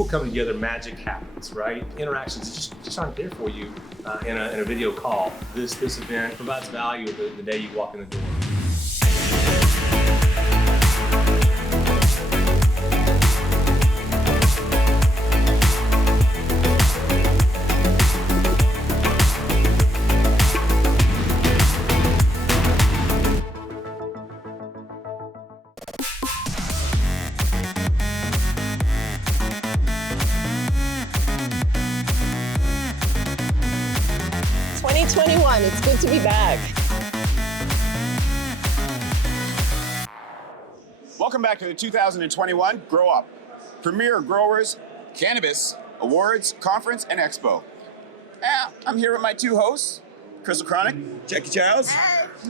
people come together, magic happens, right? Interactions just aren't there for you in a video call. This event provides value the day you walk in the door. It's good to be back. Welcome back to the 2021 Grow Up Premier Growers Cannabis Awards Conference and Expo. I'm here with my two hosts, Crystal Chronic, Jackie Childs,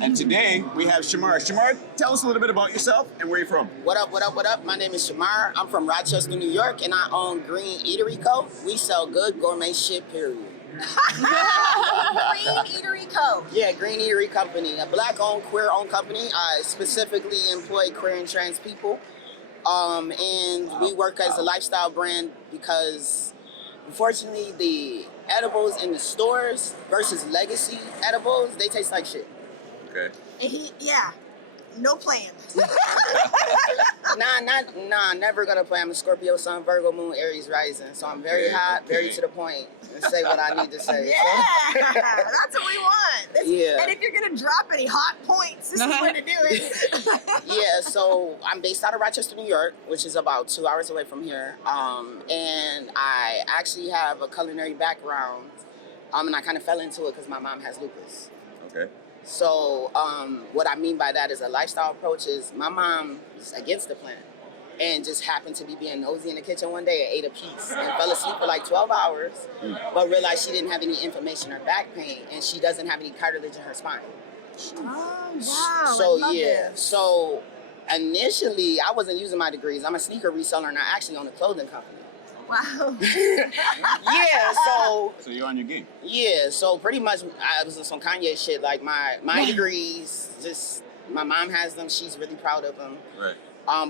and today we have Shamar. Shamar, tell us a little bit about yourself and where you're from. What up, what up, what up? My name is Shamar. I'm from Rochester, New York, and I own Green Eatery Co. We sell good gourmet shit, period. Green Eatery Co. Yeah, Green Eatery Company, a black-owned, queer-owned company. I specifically employ queer and trans people, and we work as a lifestyle brand because, unfortunately, the edibles in the stores versus legacy edibles, they taste like shit. Okay. Yeah, no plan. Never gonna play. I'm a Scorpio Sun, Virgo Moon, Aries rising, so I'm very hot, very to the point, and say what I need to say. Yeah, that's what we want. Yeah. And if you're gonna drop any hot points, this is where to do it. Yeah, so I'm based out of Rochester, New York, which is about 2 hours away from here, and I actually have a culinary background, and I kind of fell into it because my mom has lupus. Okay. So what I mean by that is a lifestyle approach is my mom is against the plant and just happened to be being nosy in the kitchen one day and ate a piece and fell asleep for like 12 hours, but realized she didn't have any inflammation or back pain and she doesn't have any cartilage in her spine. Oh, wow. So I love yeah, this. so initially I wasn't using my degrees. I'm a sneaker reseller and I actually own a clothing company. Wow. Yeah, so you're on your game. Yeah, so pretty much I was on some Kanye shit. Like my degrees, just my mom has them. She's really proud of them. Right.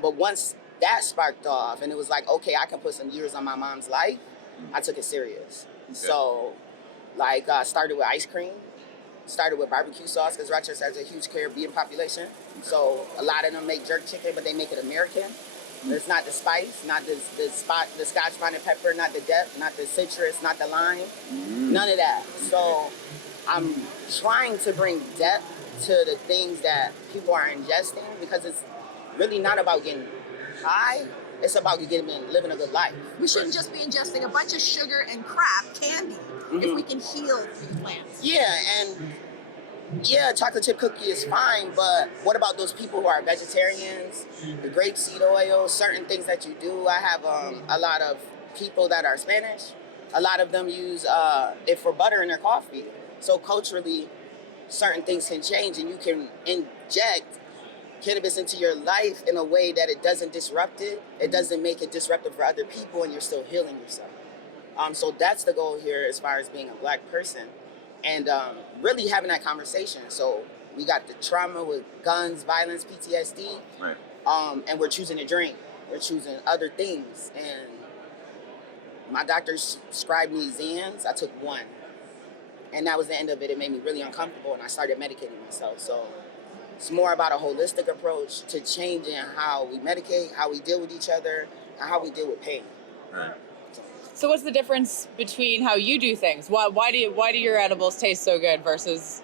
But once that sparked off, and it was like, okay, I can put some years on my mom's life. I took it serious. Okay. So, like, started with ice cream, started with barbecue sauce because Rochester has a huge Caribbean population. Okay. So a lot of them make jerk chicken, but they make it American. It's not the spice, not the Scotch bonnet pepper, not the depth, not the citrus, not the lime, none of that. So I'm trying to bring depth to the things that people are ingesting because it's really not about getting high. It's about living a good life. We shouldn't just be ingesting a bunch of sugar and crap, candy, if we can heal through plants. Yeah, and yeah, chocolate chip cookie is fine, but what about those people who are vegetarians, the grapeseed oil, certain things that you do? I have a lot of people that are Spanish. A lot of them use it for butter in their coffee. So culturally, certain things can change and you can inject cannabis into your life in a way that it doesn't disrupt it. It doesn't make it disruptive for other people and you're still healing yourself. So that's the goal here as far as being a black person. And really having that conversation. So we got the trauma with guns, violence, PTSD, right. And we're choosing a drink. We're choosing other things. And my doctor prescribed me Zans. I took one. And that was the end of it. It made me really uncomfortable and I started medicating myself. So it's more about a holistic approach to changing how we medicate, how we deal with each other, and how we deal with pain. Right. So what's the difference between how you do things? Why do your edibles taste so good versus,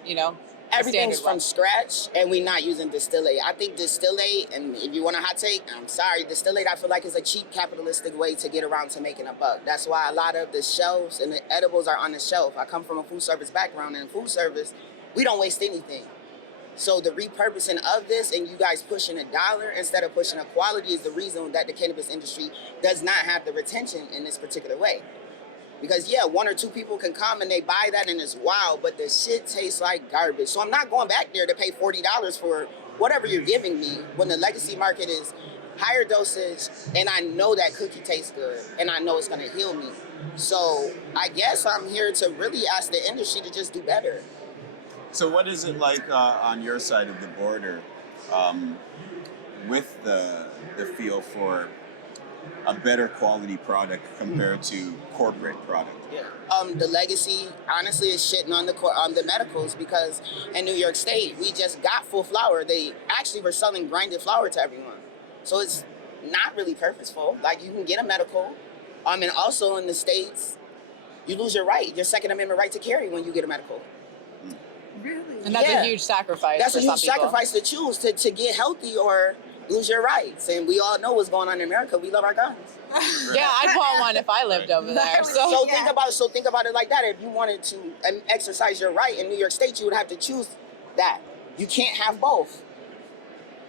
everything's from scratch and we're not using distillate. I think distillate, and if you want a hot take, I'm sorry, distillate I feel like is a cheap capitalistic way to get around to making a buck. That's why a lot of the shelves and the edibles are on the shelf. I come from a food service background, and in food service, we don't waste anything. So the repurposing of this and you guys pushing $1 instead of pushing a quality is the reason that the cannabis industry does not have the retention in this particular way. Because yeah, 1 or 2 people can come and they buy that and it's wow, but the shit tastes like garbage. So I'm not going back there to pay $40 for whatever you're giving me when the legacy market is higher dosage and I know that cookie tastes good and I know it's gonna heal me. So I guess I'm here to really ask the industry to just do better. So what is it like on your side of the border with the feel for a better quality product compared to corporate product? Yeah. The legacy, honestly, is shitting on the medicals, because in New York State, we just got full flour. They actually were selling grinded flour to everyone. So it's not really purposeful. Like, you can get a medical. And also in the States, you lose your Second Amendment right to carry when you get a medical. Really? And that's a huge sacrifice. That's for a huge some people. sacrifice to choose to get healthy or lose your rights. And we all know what's going on in America. We love our guns. Yeah, I'd want one if I lived over there. So So think about it like that. If you wanted to exercise your right in New York State, you would have to choose that. You can't have both.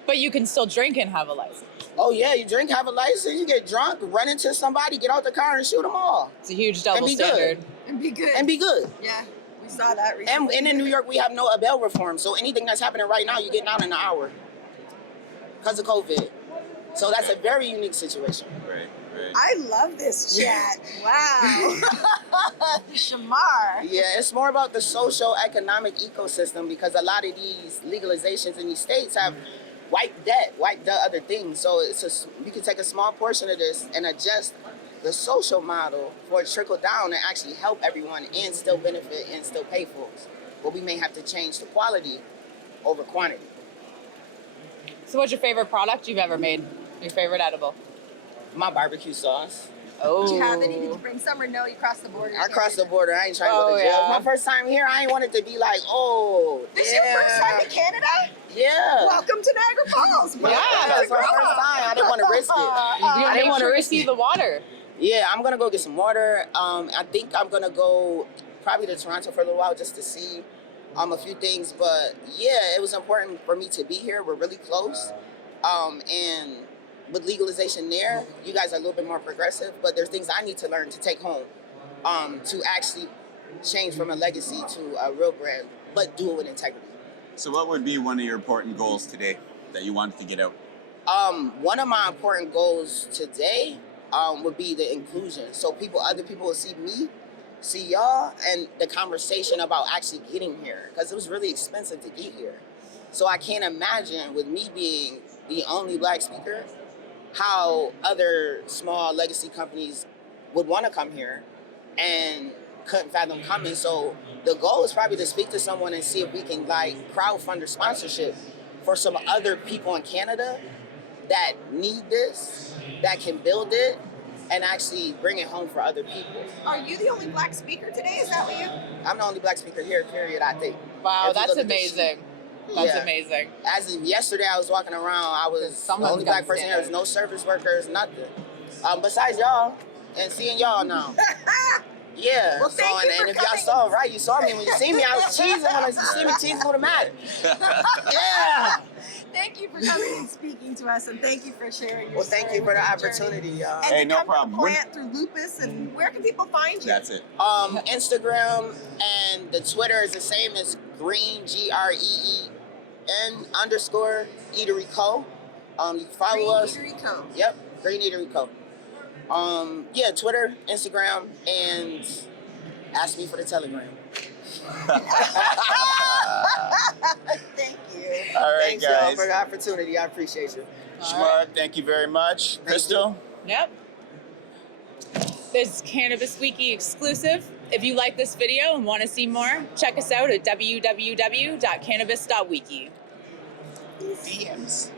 but you can still drink and have a license. Oh yeah, you drink, have a license, you get drunk, run into somebody, get out the car and shoot them all. It's a huge double be standard. good. And be good. And be good. Yeah, we saw that recently. And in New York, we have no bail reform. So anything that's happening right now, you're getting out in an hour because of COVID. So that's a very unique situation. Right. I love this chat. Wow. Shamar. Yeah, it's more about the social economic ecosystem, because a lot of these legalizations in these states have wiped debt, wiped other things. So you can take a small portion of this and adjust the social model for it to trickle down and actually help everyone and still benefit and still pay folks. But we may have to change the quality over quantity. So what's your favorite product you've ever made? Your favorite edible? My barbecue sauce. Oh. Did you have any? Did you bring some or no? You crossed the border? I crossed the border. I ain't trying to go to Oh, jail. yeah. My first time here, I ain't wanted to be like, oh, This your first time in Canada? Yeah. Welcome to Niagara Falls. Yeah, Welcome that's to my first Grove. time. I didn't want to risk it. You I gotta didn't make want to sure to risk see it. the water. Yeah, I'm gonna go get some water. I think I'm gonna go probably to Toronto for a little while just to see a few things. But yeah, it was important for me to be here. We're really close. And with legalization there, you guys are a little bit more progressive, but there's things I need to learn to take home to actually change from a legacy to a real brand, but do it with integrity. So what would be one of your important goals today that you wanted to get out? One of my important goals today would be the inclusion. So other people will see me, see y'all, and the conversation about actually getting here, because it was really expensive to get here. So I can't imagine, with me being the only Black speaker, how other small legacy companies would want to come here and couldn't fathom coming. So the goal is probably to speak to someone and see if we can crowdfund a sponsorship for some other people in Canada that need this, that can build it, and actually bring it home for other people. Are you the only Black speaker today? Is that what you? I'm the only Black speaker here, period, I think. Wow, If you that's look at the sheet. amazing. That's Yeah. amazing. As of yesterday, I was walking around, I was the Someone's only gotta Black person stand here. There's no service workers, nothing. Besides y'all, and seeing y'all now. Yeah. Well, thank you and for if y'all coming. saw, right, you saw me. When you see me, I was cheesing. When you see me cheesing, what matter? Yeah. Thank you for coming and speaking to us, and thank you for sharing your Well, thank story you for the with your journey. opportunity, y'all. And Hey, to no come problem. to the plant through lupus, and where can people find you? That's it. Instagram and the Twitter is the same as Green, GREEN _ Eatery Co. You can follow Green us. Eatery Co. Yep, Green Eatery Co. Yeah, Twitter, Instagram, and ask me for the Telegram. Thank you. All right, Thanks, y'all, guys. for the opportunity. I appreciate you. Shamar, thank you very much. Crystal? Yep. This is Cannabis Wiki exclusive. If you like this video and want to see more, check us out at www.cannabis.wiki. DMs.